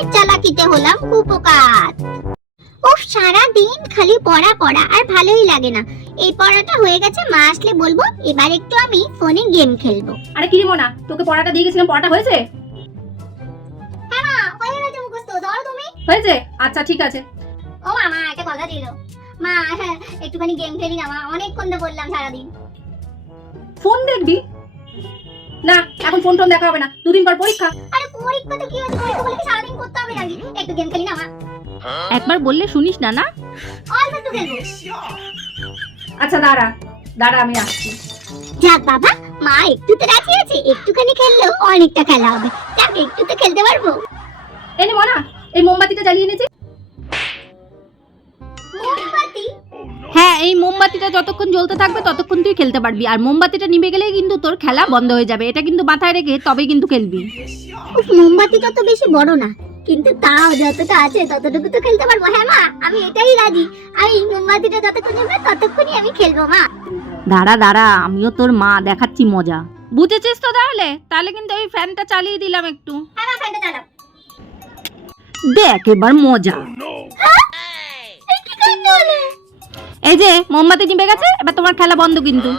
মায়ের চালাকিতে হলাম কুপোকাত। উফ, সারা দিন খালি পড়া পড়া, আর ভালোই লাগে না। এই পড়াটা হয়ে গেছে, মা আসলে বলবো এবার একটু আমি ফোনে গেম খেলবো। আরে কি রে মোনা, তোকে পড়াটা দিয়ে গেছিলাম, পড়াটা হয়েছে? হ্যাঁ মা, হয়ে গেছে মুখস্থ। ধরো তুমি। হয়েছে? আচ্ছা ঠিক আছে। ও মামা, একটা কথা ছিল। মা, একটুখানি গেম খেলি না মা, অনেকক্ষণ তো বললাম সারাদিন। ফোন দেখবি না? এখন ফোন টোন দেখা হবে না, দুদিন পর পরীক্ষা। আরে পরীক্ষা তো কি হচ্ছে, পরীক্ষা বলে কি সারাদিন করতে হবে নাকি? একটু গেম খেলি না মা, একবার বললে শুনিস না না? অল্প একটু খেলবো। আচ্ছা দাঁড়া দাঁড়া, আমি আসছি। যাক বাবা, মা একটু তো রাজি আছে, একটুখানি খেললেও অনেকটা খেলা হবে। যাক, একটু তো খেলতে পারবো। এনে মোনা, এই মোমবাতিটা জ্বালিয়ে এনেছি। মোমবাতি? হ্যাঁ, এই মোমবাতিটা যতক্ষণ জ্বলতে থাকবে ততক্ষণ তুই খেলতে পারবি, আর মোমবাতিটা নিভে গেলেই কিন্তু তোর খেলা বন্ধ হয়ে যাবে। এটা কিন্তু মাথায় রেখে তবেই কিন্তু খেলবি। উফ, মোমবাতিটা তো বেশি বড় না, কিন্তু তাও যতটা আছে ততটুকু তো খেলতে পারবো। হ্যাঁ মা, আমি এটাই রাজি। আমি মোমবাতিটা যতক্ষণ জ্বলবে ততক্ষণই আমি খেলবো মা। দাঁড়া দাঁড়া, আমিও তোর মা, দেখাচ্ছি মজা। বুঝেছিস তো? তাহলে তাহলে কিন্তু ওই ফ্যানটা চালিয়ে দিলাম একটু। হ্যাঁ মা, ফ্যানটা চালাও। দেখ এবার মজা। এই কি করতে হলো? এই যে মোমবাতি নিভে গেছে, এবার তোমার খেলা বন্ধ কিন্তু।